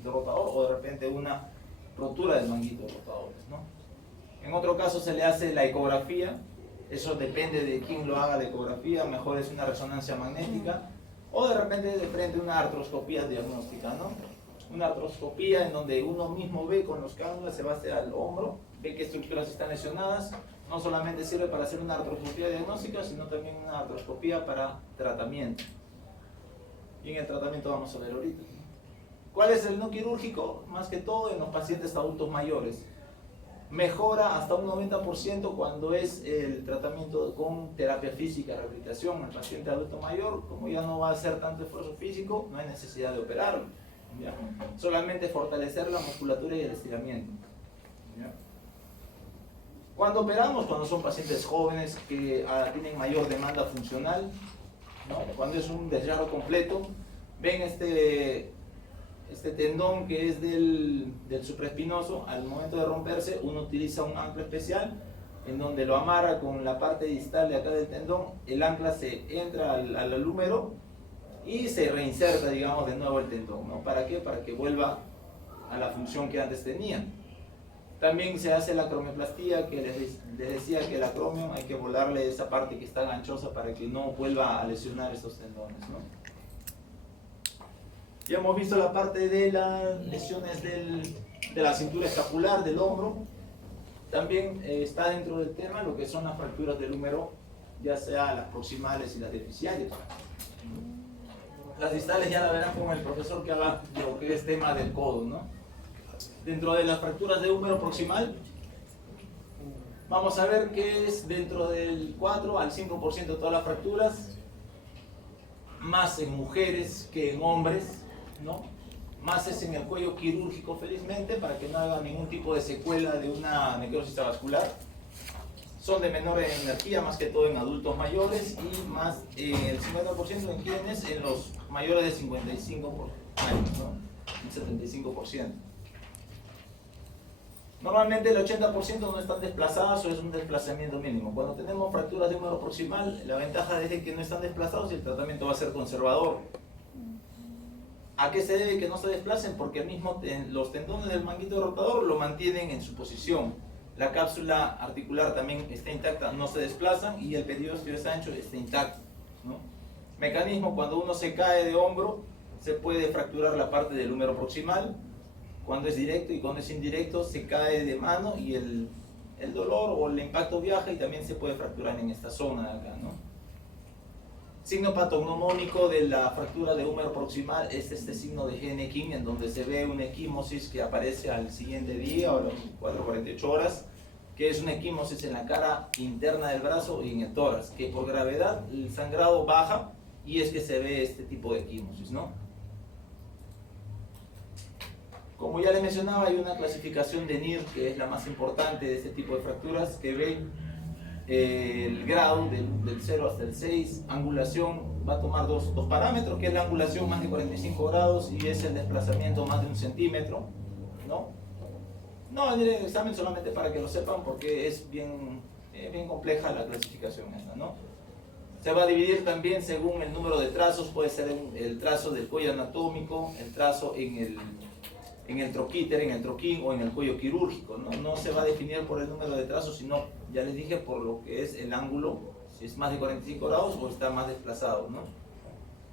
manguito rotador o de repente una rotura del manguito rotador, ¿no? En otro caso se le hace la ecografía, eso depende de quién lo haga la ecografía, mejor es una resonancia magnética o de repente de frente una artroscopía diagnóstica, ¿no? Una artroscopía en donde uno mismo ve con los cánulas, se va hacia el hombro, ve qué estructuras están lesionadas, no solamente sirve para hacer una artroscopía diagnóstica, sino también una artroscopía para tratamiento. Y en el tratamiento vamos a ver ahorita. ¿Cuál es el no quirúrgico? Más que todo en los pacientes adultos mayores. Mejora hasta un 90% cuando es el tratamiento con terapia física, rehabilitación. El paciente adulto mayor, como ya no va a hacer tanto esfuerzo físico, no hay necesidad de operarlo, ¿ya? Solamente fortalecer la musculatura y el estiramiento, ¿ya? Cuando operamos, cuando son pacientes jóvenes que tienen mayor demanda funcional, ¿no? Cuando es un desgarro completo, ven este tendón que es del supraespinoso, al momento de romperse uno utiliza un ancla especial en donde lo amarra con la parte distal de acá del tendón, el ancla se entra al húmero y se reinserta, digamos, de nuevo el tendón, ¿no? ¿Para qué? Para que vuelva a la función que antes tenía. También se hace la acromioplastía, que les decía que el acromio hay que volarle esa parte que está ganchosa para que no vuelva a lesionar esos tendones, ¿no? Ya hemos visto la parte de las lesiones de la cintura escapular, del hombro. También está dentro del tema lo que son las fracturas del húmero, ya sea las proximales y las deficiarias. Las distales ya la verán con el profesor que haga lo que es tema del codo, ¿no? Dentro de las fracturas de húmero proximal, vamos a ver que es dentro del 4 al 5% de todas las fracturas, más en mujeres que en hombres, ¿no? Más es en el cuello quirúrgico, felizmente, para que no haga ningún tipo de secuela de una necrosis avascular. Son de menor energía, más que todo en adultos mayores, y más el 50% en quienes, en los mayores de 55 años, ¿no? El 75%. Normalmente el 80% no están desplazadas o es un desplazamiento mínimo. Cuando tenemos fracturas de húmero proximal, la ventaja es de que no están desplazados y el tratamiento va a ser conservador. ¿A qué se debe que no se desplacen? Porque los tendones del manguito rotador lo mantienen en su posición. La cápsula articular también está intacta, no se desplazan, y el periósteo es ancho, está intacto, ¿no? Mecanismo: cuando uno se cae de hombro, se puede fracturar la parte del húmero proximal. Cuando es directo y cuando es indirecto, se cae de mano y el dolor o el impacto viaja y también se puede fracturar en esta zona de acá, ¿no? Signo patognomónico de la fractura de húmero proximal es este signo de Hennequin, en donde se ve una equimosis que aparece al siguiente día o a las 48 horas, que es una equimosis en la cara interna del brazo y en el tórax, que por gravedad el sangrado baja y es que se ve este tipo de equimosis, ¿no? Como ya les mencionaba, hay una clasificación de NIR que es la más importante de este tipo de fracturas, que ve el grado del 0 hasta el 6, angulación, va a tomar dos parámetros, que es la angulación más de 45 grados y es el desplazamiento más de 1 centímetro, ¿no? No en el examen, solamente para que lo sepan, porque es bien compleja la clasificación esta, ¿no? Se va a dividir también según el número de trazos, puede ser el trazo del cuello anatómico, el trazo en el troquíter, en el troquín o en el cuello quirúrgico, ¿no? No se va a definir por el número de trazos, sino, ya les dije, por lo que es el ángulo, si es más de 45 grados o está más desplazado, ¿no?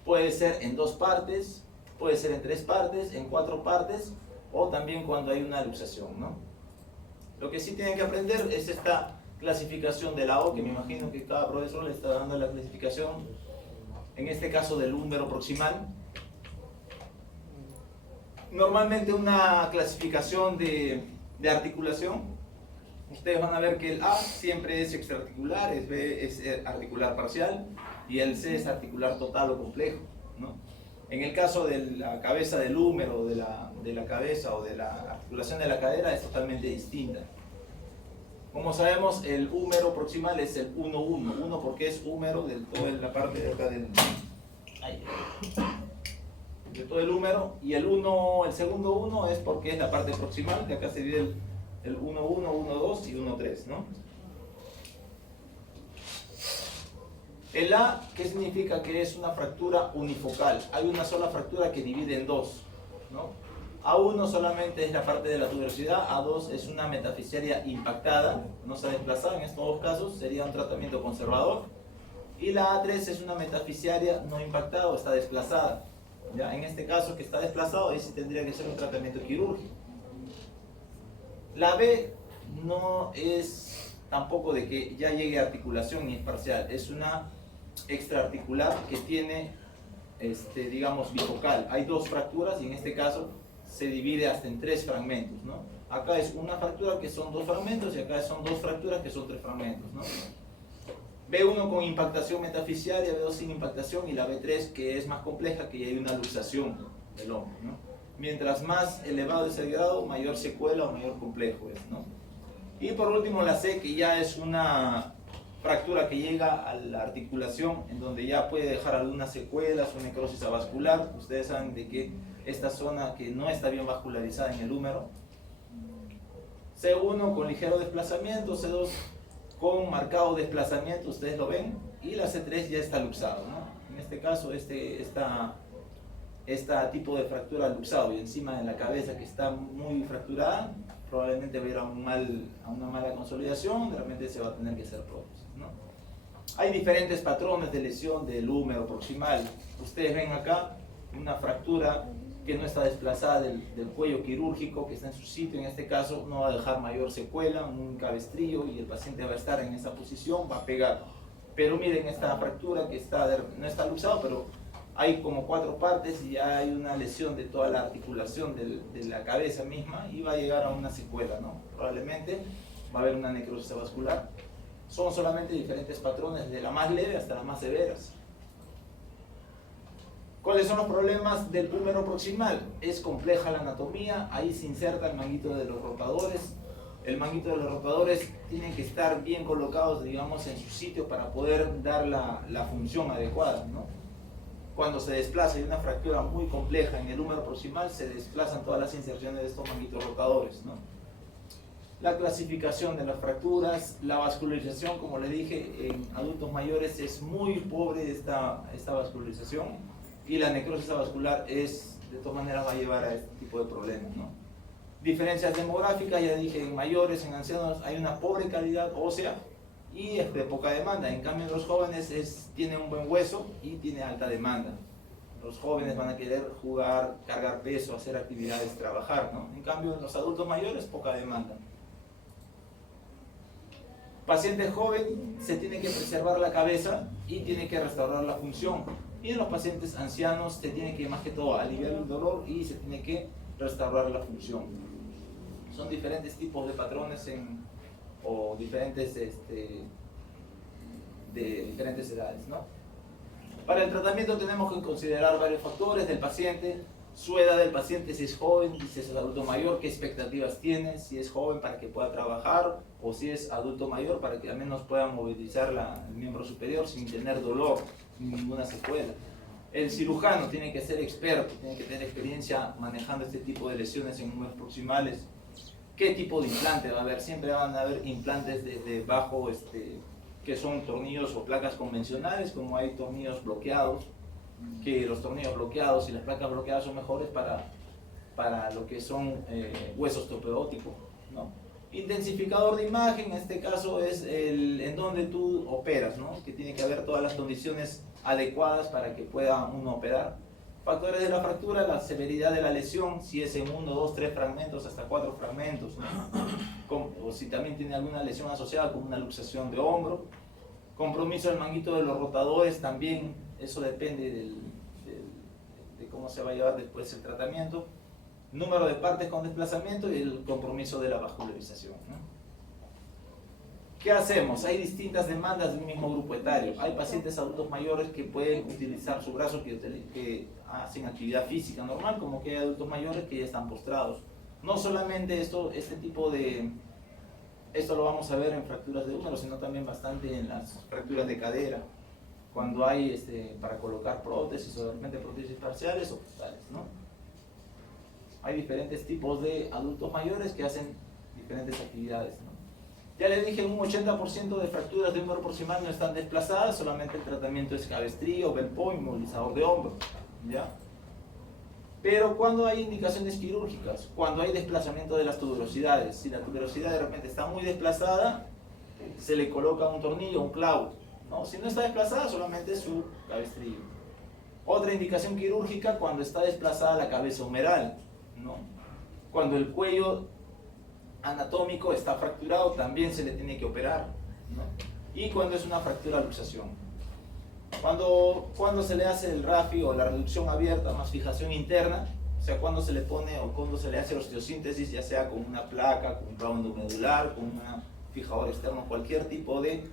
Puede ser en 2 partes, puede ser en 3 partes, en 4 partes, o también cuando hay una luxación, ¿no? Lo que sí tienen que aprender es esta clasificación de la O, que me imagino que cada profesor le está dando la clasificación, en este caso del húmero proximal. Normalmente una clasificación de articulación, ustedes van a ver que el A siempre es extraarticular, el B es articular parcial y el C es articular total o complejo, ¿no? En el caso de la cabeza del húmero, de la cabeza o de la articulación de la cadera es totalmente distinta. Como sabemos, el húmero proximal es el 1-1, 1 porque es húmero de toda la parte de acá de todo el húmero, y el segundo 1 es porque es la parte proximal, de acá se divide el 1-1, 1-2 y 1-3, ¿no? El A, ¿qué significa? Que es una fractura unifocal, hay una sola fractura que divide en 2, ¿no? A1 solamente es la parte de la tuberosidad, A2 es una metafisiaria impactada, no se ha desplazado, en estos dos casos sería un tratamiento conservador. Y la A3 es una metafisiaria no impactada o está desplazada. ¿Ya? En este caso que está desplazado, ahí sí tendría que ser un tratamiento quirúrgico. La B no es tampoco de que ya llegue a articulación ni es parcial, es una extraarticular que tiene, digamos, bifocal. Hay dos fracturas y en este caso se divide hasta en 3 fragmentos, ¿no? Acá es una fractura que son 2 fragmentos y acá son 2 fracturas que son 3 fragmentos, ¿no? B1 con impactación metafisiaria, B2 sin impactación y la B3 que es más compleja, que ya hay una luxación del hombro, ¿no? Mientras más elevado es el grado, mayor secuela o mayor complejo es, ¿no? Y por último la C, que ya es una fractura que llega a la articulación, en donde ya puede dejar algunas secuelas, una necrosis avascular. Ustedes saben de que esta zona que no está bien vascularizada en el húmero. C1 con ligero desplazamiento, C2 con marcado desplazamiento, ustedes lo ven, y la C3 ya está luxado, ¿no? En este caso, esta tipo de fractura luxado y encima de la cabeza que está muy fracturada, probablemente va a ir a una mala consolidación, realmente se va a tener que hacer prótesis, ¿no? Hay diferentes patrones de lesión del húmero proximal. Ustedes ven acá una fractura que no está desplazada del cuello quirúrgico, que está en su sitio. En este caso no va a dejar mayor secuela, un cabestrillo, y el paciente va a estar en esa posición, va a pegar. Pero miren esta fractura que no está luxado, pero hay como 4 partes y ya hay una lesión de toda la articulación de la cabeza misma y va a llegar a una secuela, ¿no? Probablemente va a haber una necrosis vascular. Son solamente diferentes patrones, de la más leve hasta las más severas. ¿Cuáles son los problemas del húmero proximal? Es compleja la anatomía, ahí se inserta el manguito de los rotadores. El manguito de los rotadores tiene que estar bien colocados, digamos, en su sitio para poder dar la función adecuada, ¿no? Cuando se desplaza, hay una fractura muy compleja en el húmero proximal, se desplazan todas las inserciones de estos manguitos rotadores, ¿no? La clasificación de las fracturas, la vascularización, como le dije, en adultos mayores es muy pobre esta vascularización. Y la necrosis avascular de todas maneras va a llevar a este tipo de problemas, ¿no? Diferencias demográficas, ya dije, en mayores, en ancianos hay una pobre calidad ósea y de poca demanda. En cambio, en los jóvenes tiene un buen hueso y tiene alta demanda. Los jóvenes van a querer jugar, cargar peso, hacer actividades, trabajar, ¿no? En cambio, en los adultos mayores, poca demanda. Paciente joven se tiene que preservar la cabeza y tiene que restaurar la función. Y en los pacientes ancianos se tiene que, más que todo, aliviar el dolor y se tiene que restaurar la función. Son diferentes tipos de patrones o diferentes, de diferentes edades, ¿no? Para el tratamiento tenemos que considerar varios factores del paciente, su edad del paciente, si es joven y si es adulto mayor, qué expectativas tiene, si es joven para que pueda trabajar o si es adulto mayor para que al menos pueda movilizar el miembro superior sin tener dolor ni ninguna secuela. El cirujano tiene que ser experto, tiene que tener experiencia manejando este tipo de lesiones en húmeros proximales. ¿Qué tipo de implante va a haber? Siempre van a haber implantes de bajo, que son tornillos o placas convencionales, como hay tornillos bloqueados, que los tornillos bloqueados y las placas bloqueadas son mejores para lo que son huesos topedóticos, ¿no? Intensificador de imagen, en este caso es en donde tú operas, ¿no? Que tiene que haber todas las condiciones adecuadas para que pueda uno operar. Factores de la fractura, la severidad de la lesión, si es en 1, 2, 3 fragmentos, hasta 4 fragmentos, ¿no? O si también tiene alguna lesión asociada con una luxación de hombro. Compromiso del manguito de los rotadores también, eso depende de cómo se va a llevar después el tratamiento. Número de partes con desplazamiento y el compromiso de la vascularización, ¿no? ¿Qué hacemos? Hay distintas demandas del mismo grupo etario. Hay pacientes adultos mayores que pueden utilizar su brazo, que hacen actividad física normal, como que hay adultos mayores que ya están postrados. No solamente esto lo vamos a ver en fracturas de húmero, sino también bastante en las fracturas de cadera, cuando hay para colocar prótesis o de repente prótesis parciales o totales, ¿no? Hay diferentes tipos de adultos mayores que hacen diferentes actividades, ¿no? Ya les dije, un 80% de fracturas de húmero proximal no están desplazadas, solamente el tratamiento es cabestrillo, belpo, inmovilizador de hombro, ¿ya? Pero cuando hay indicaciones quirúrgicas, cuando hay desplazamiento de las tuberosidades, si la tuberosidad de repente está muy desplazada, se le coloca un tornillo, un clavo, ¿no? Si no está desplazada, solamente su cabestrillo. Otra indicación quirúrgica cuando está desplazada la cabeza humeral, ¿no? Cuando el cuello anatómico está fracturado, también se le tiene que operar, ¿no? Y cuando es una fractura luxación. Cuando se le hace el RAFI o la reducción abierta más fijación interna, o sea, cuando se le pone o cuando se le hace osteosíntesis, ya sea con una placa, con un clavo endomedular, con un fijador externo, cualquier tipo de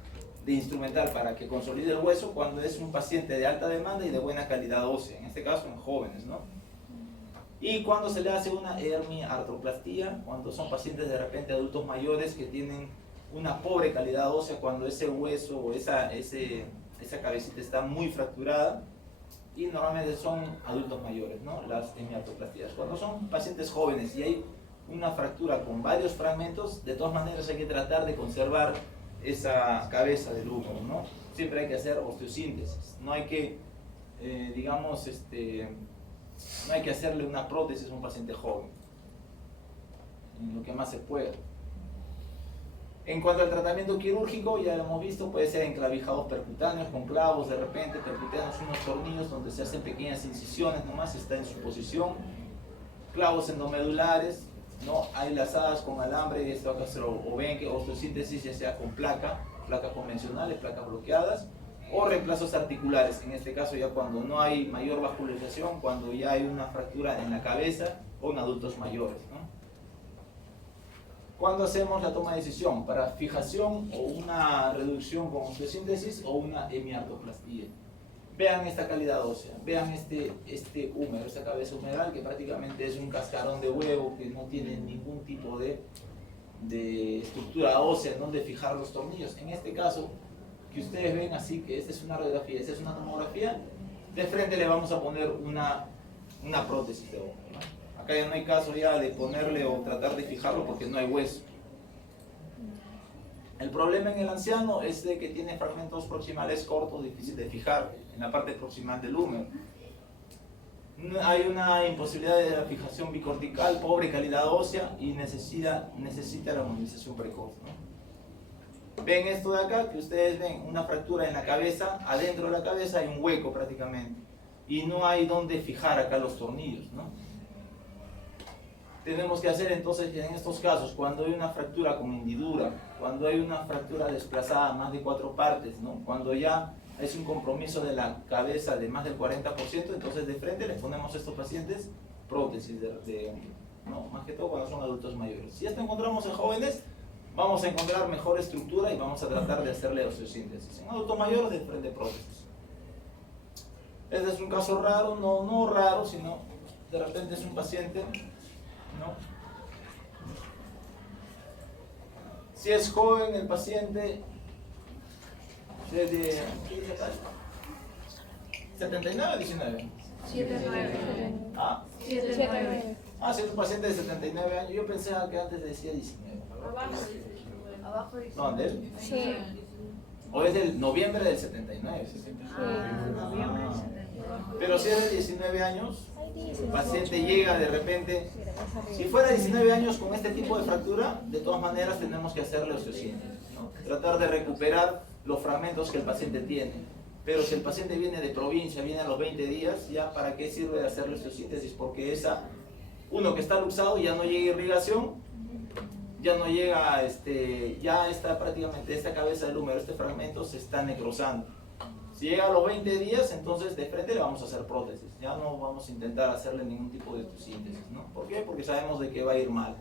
instrumental para que consolide el hueso, cuando es un paciente de alta demanda y de buena calidad ósea, en este caso en jóvenes, ¿no? Y cuando se le hace una herniartroplastía, cuando son pacientes de repente adultos mayores que tienen una pobre calidad ósea, cuando ese hueso o esa cabecita está muy fracturada, y normalmente son adultos mayores, ¿no? Las herniartroplastías. Cuando son pacientes jóvenes y hay una fractura con varios fragmentos, de todas maneras hay que tratar de conservar esa cabeza del húmero, ¿no? Siempre hay que hacer osteosíntesis, no hay que, no hay que hacerle una prótesis a un paciente joven, en lo que más se pueda. En cuanto al tratamiento quirúrgico, ya lo hemos visto, puede ser enclavijados percutáneos con clavos, de repente percutaneos, unos tornillos donde se hacen pequeñas incisiones, nomás está en su posición, clavos endomedulares, ¿no? Hay lazadas con alambre, esto acá se lo ven que osteosíntesis ya sea con placas convencionales, placas bloqueadas, o reemplazos articulares, en este caso ya cuando no hay mayor vascularización, cuando ya hay una fractura en la cabeza o en adultos mayores, ¿no? ¿Cuándo hacemos la toma de decisión? ¿Para fijación o una reducción con osteosíntesis o una hemiartroplastía? Vean esta calidad ósea, vean este húmero, esta cabeza humeral que prácticamente es un cascarón de huevo que no tiene ningún tipo de estructura ósea en donde fijar los tornillos. En este caso, que ustedes ven así que esta es una radiografía, esta es una tomografía, de frente le vamos a poner una prótesis de húmero, ¿no? Acá ya no hay caso ya de ponerle o tratar de fijarlo porque no hay hueso. El problema en el anciano es de que tiene fragmentos proximales cortos, difícil de fijar en la parte proximal del húmero. Hay una imposibilidad de la fijación bicortical, pobre calidad ósea y necesita la movilización precoz, ¿no? Ven esto de acá, que ustedes ven una fractura en la cabeza, adentro de la cabeza hay un hueco prácticamente y no hay donde fijar acá los tornillos, ¿no? Tenemos que hacer entonces en estos casos, cuando hay una fractura con hendidura, cuando hay una fractura desplazada más de 4 partes, ¿no? Cuando ya es un compromiso de la cabeza de más del 40%, entonces de frente les ponemos a estos pacientes prótesis ¿no? Más que todo cuando son adultos mayores. Si esto encontramos en jóvenes, vamos a encontrar mejor estructura y vamos a tratar de hacerle osteosíntesis. En adultos mayores, de frente prótesis. Este es un caso raro, no raro, sino de repente es un paciente, ¿no? Si es joven el paciente, desde 79 o 19. 79. Ah, 79. si es un paciente de 79 años, yo pensaba que antes decía 19. Abajo. ¿Dónde él? Sí. ¿O es del noviembre del 79? Pero si es de 19 años, el paciente llega de repente, si fuera 19 años con este tipo de fractura, de todas maneras tenemos que hacerle osteosíntesis, ¿no? Tratar de recuperar los fragmentos que el paciente tiene. Pero si el paciente viene de provincia, viene a los 20 días, ya para qué sirve de hacerle osteosíntesis, porque uno que está luxado ya no llega irrigación, ya no llega, ya está prácticamente esta cabeza del húmero, este fragmento se está necrosando. Si llega a los 20 días, entonces de frente le vamos a hacer prótesis. Ya no vamos a intentar hacerle ningún tipo de síntesis, ¿no? ¿Por qué? Porque sabemos de que va a ir mal.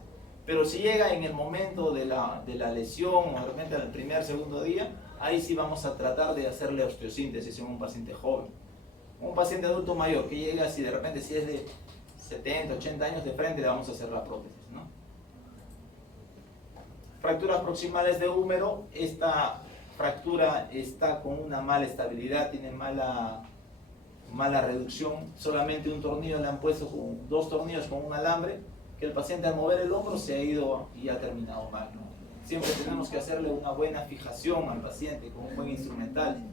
Pero si llega en el momento de la lesión, o de repente al primer, segundo día, ahí sí vamos a tratar de hacerle osteosíntesis en un paciente joven. Un paciente adulto mayor que llega, si de repente si es de 70, 80 años, de frente le vamos a hacer la prótesis, ¿no? Fracturas proximales de húmero, esta fractura está con una mala estabilidad, tiene mala reducción, solamente un tornillo le han puesto, con 2 tornillos con un alambre, que el paciente al mover el hombro se ha ido y ha terminado mal, ¿no? Siempre tenemos que hacerle una buena fijación al paciente con un buen instrumental,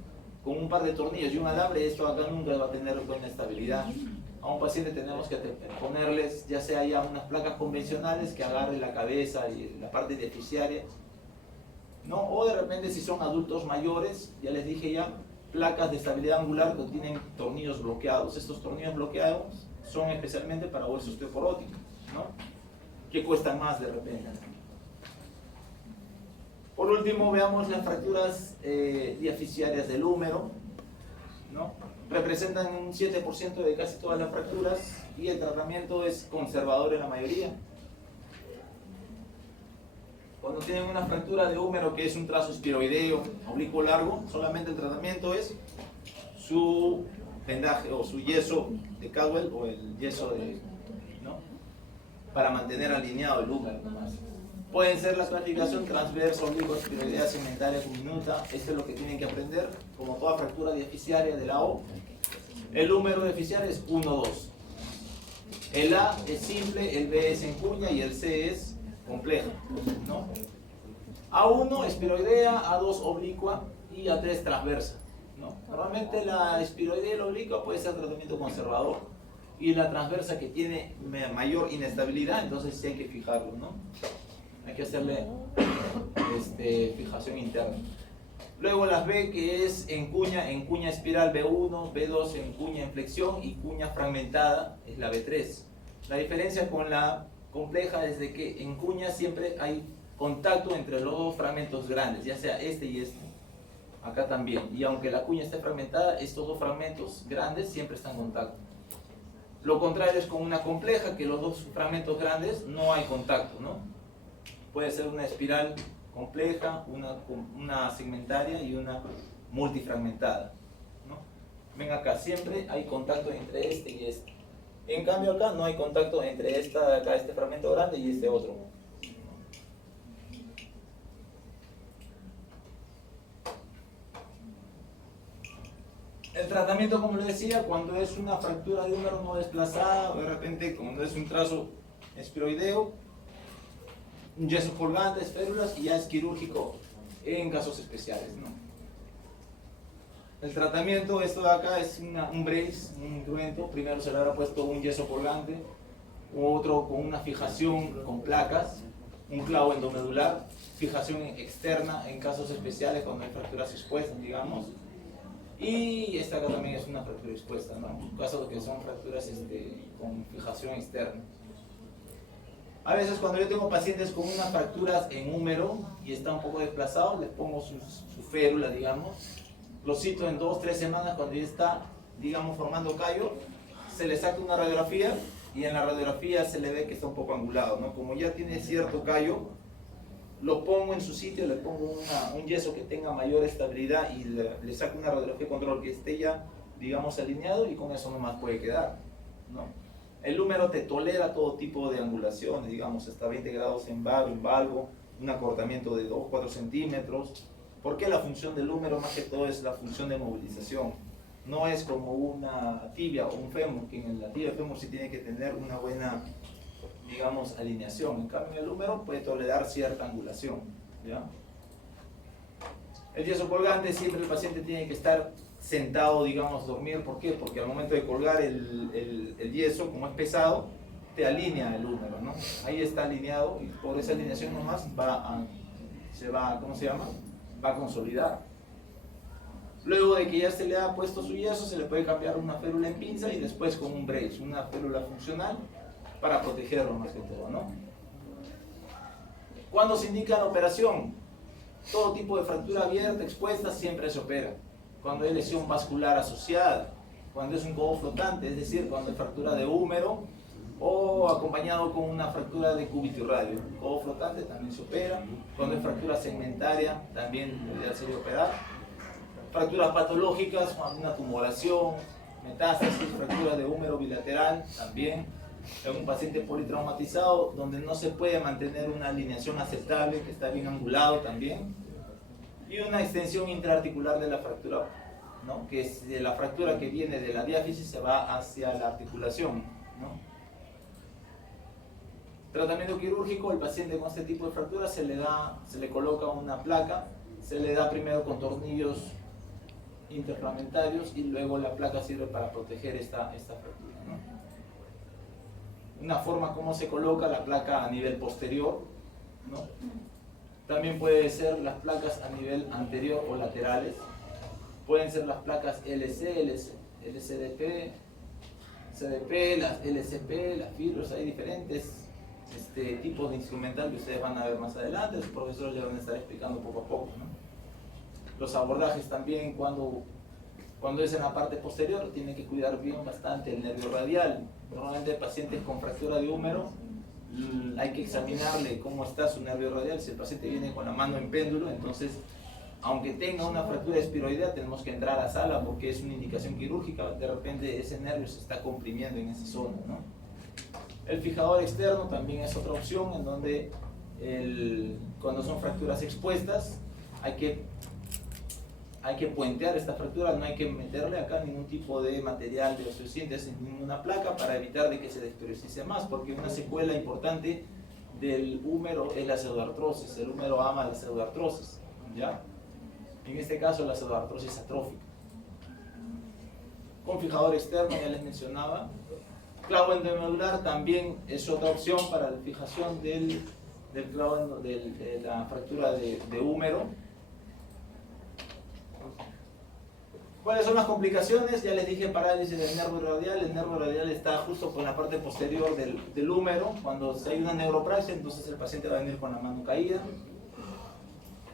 con un par de tornillos y un alambre, esto acá nunca va a tener buena estabilidad. A un paciente tenemos que ponerles ya sea ya unas placas convencionales que agarren la cabeza y la parte deficiaria, ¿no? O de repente si son adultos mayores, ya les dije ya, placas de estabilidad angular que tienen tornillos bloqueados. Estos tornillos bloqueados son especialmente para huesos osteoporóticos, ¿no? Que cuestan más de repente. Por último, veamos las fracturas diaficiarias del húmero, ¿no? Representan un 7% de casi todas las fracturas y el tratamiento es conservador en la mayoría. Cuando tienen una fractura de húmero que es un trazo espiroideo oblicuo largo, solamente el tratamiento es su vendaje o su yeso de Caldwell o el yeso de, ¿no? Para mantener alineado el húmero nomás. Pueden ser la clasificación transversa, oblicuo, espiroidea, segmentaria, diminuta. Esto es lo que tienen que aprender, como toda fractura diaficiaria de la O. El húmero deficiario es 1-2. El A es simple, el B es en cuña y el C es compleja, ¿no? A1 espiroidea, A2 oblicua y A3 transversa, ¿no? Normalmente la espiroidea y la oblicua puede ser tratamiento conservador y la transversa que tiene mayor inestabilidad, entonces sí hay que fijarlo, ¿no? Hay que hacerle fijación interna. Luego las B, que es en cuña espiral B1, B2 en cuña en flexión y cuña fragmentada es la B3. La diferencia con la compleja es de que en cuña siempre hay contacto entre los dos fragmentos grandes, ya sea este y este. Acá también. Y aunque la cuña esté fragmentada, estos dos fragmentos grandes siempre están en contacto. Lo contrario es con una compleja, que los dos fragmentos grandes no hay contacto, ¿no? Puede ser una espiral compleja, una segmentaria y una multifragmentada, ¿no? Ven acá, siempre hay contacto entre este y este. En cambio acá no hay contacto entre este fragmento grande y este otro. El tratamiento, como les decía, cuando es una fractura de húmero no desplazada, o de repente cuando es un trazo espiroideo, un yeso colgante, férulas, y ya es quirúrgico en casos especiales, ¿no? El tratamiento, esto de acá es un brace, un instrumento. Primero se le habrá puesto un yeso colgante, otro con una fijación con placas, un clavo endomedular, fijación externa en casos especiales cuando hay fracturas expuestas, digamos. Y esta acá también es una fractura expuesta, ¿no? En casos que son fracturas con fijación externa. A veces cuando yo tengo pacientes con unas fracturas en húmero y está un poco desplazado, les pongo su férula, digamos. Lo cito en 2-3 semanas cuando ya está, digamos, formando callo. Se le saca una radiografía y en la radiografía se le ve que está un poco angulado, ¿no? Como ya tiene cierto callo, lo pongo en su sitio, le pongo un yeso que tenga mayor estabilidad y le saco una radiografía de control que esté ya, digamos, alineado, y con eso nomás puede quedar, ¿no? El húmero te tolera todo tipo de angulaciones, digamos, hasta 20 grados en valgo, un acortamiento de 2-4 centímetros. ¿Por qué la función del húmero más que todo es la función de movilización? No es como una tibia o un fémur, que en la tibia y fémur sí tiene que tener una buena, digamos, alineación. En cambio el húmero puede tolerar cierta angulación, ¿ya? El yeso colgante, siempre el paciente tiene que estar sentado, digamos, dormir. ¿Por qué? Porque al momento de colgar el yeso, como es pesado, te alinea el húmero, ¿no? Ahí está alineado y por esa alineación nomás ¿cómo se llama? Va a consolidar. Luego de que ya se le ha puesto su yeso, se le puede cambiar una férula en pinza y después con un brace, una férula funcional para protegerlo más que todo, ¿no? ¿Cuándo se indica la operación? Todo tipo de fractura abierta, expuesta, siempre se opera. Cuando hay lesión vascular asociada, cuando es un codo flotante, es decir, cuando hay fractura de húmero o acompañado con una fractura de cúbito y radio. El codo flotante también se opera. Cuando hay fractura segmentaria, también debería ser operar. Fracturas patológicas, una tumoración, metástasis, fractura de húmero bilateral, también. En un paciente politraumatizado donde no se puede mantener una alineación aceptable, que está bien angulado también. Y una extensión intraarticular de la fractura, ¿no? Que es de la fractura que viene de la diáfisis se va hacia la articulación, ¿no? Tratamiento quirúrgico, el paciente con este tipo de fractura se le coloca una placa, se le da primero con tornillos interfragmentarios y luego la placa sirve para proteger esta fractura, ¿no? una forma como se coloca la placa a nivel posterior, ¿no? También puede ser las placas a nivel anterior o laterales. Pueden ser las placas LC, LCDP, CDP, las LCP, las fibros. Hay diferentes tipos de instrumental que ustedes van a ver más adelante. Los profesores ya van a estar explicando poco a poco, ¿no? Los abordajes también, cuando es en la parte posterior, tiene que cuidar bien bastante el nervio radial. Normalmente pacientes con fractura de húmero, hay que examinarle cómo está su nervio radial. Si el paciente viene con la mano en péndulo, entonces, aunque tenga una fractura espiroidea, tenemos que entrar a la sala porque es una indicación quirúrgica. De repente ese nervio se está comprimiendo en esa zona, ¿no? El fijador externo también es otra opción, en donde cuando son fracturas expuestas, hay que puentear esta fractura. No hay que meterle acá ningún tipo de material de osteosíntesis, ninguna placa, para evitar de que se despreciose más, porque una secuela importante del húmero es la pseudoartrosis. El húmero ama la pseudoartrosis, ¿ya? En este caso la pseudoartrosis atrófica. Con fijador externo ya les mencionaba. Clavo endomedular también es otra opción para la fijación del clavo de la fractura de húmero. ¿Cuáles son las complicaciones? Ya les dije, parálisis del nervio radial. El nervio radial está justo por la parte posterior del húmero. Cuando hay una neuropraxia, entonces el paciente va a venir con la mano caída.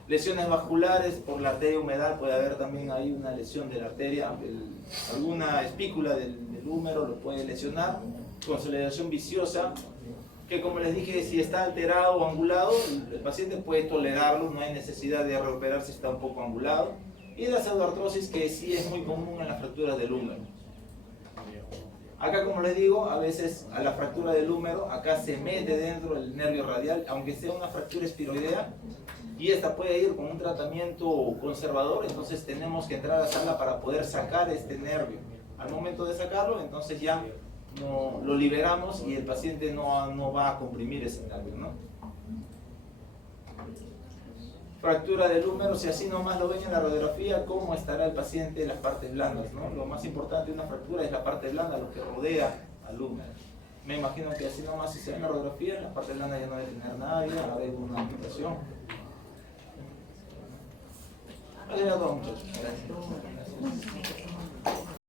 Lesiones vasculares por la arteria humedal. Puede haber también ahí una lesión de la arteria. Alguna espícula del húmero lo puede lesionar. Consolidación viciosa, que como les dije, si está alterado o angulado, el paciente puede tolerarlo. No hay necesidad de reoperar si está un poco angulado. Y la pseudoartrosis, que sí es muy común en las fracturas del húmero. Acá, como les digo, a veces a la fractura del húmero, acá se mete dentro el nervio radial, aunque sea una fractura espiroidea, y esta puede ir con un tratamiento conservador. Entonces tenemos que entrar a la sala para poder sacar este nervio. Al momento de sacarlo, entonces ya lo liberamos y el paciente no va a comprimir ese nervio, ¿no? Fractura del húmero, si así nomás lo ven en la radiografía, cómo estará el paciente en las partes blandas, ¿no? Lo más importante de una fractura es la parte blanda, lo que rodea al húmero. Me imagino que así nomás, si se ve en la radiografía, en la parte blanda ya no debe tener nada, ya habrá alguna amputación. Eso era todo, muchachos. Gracias.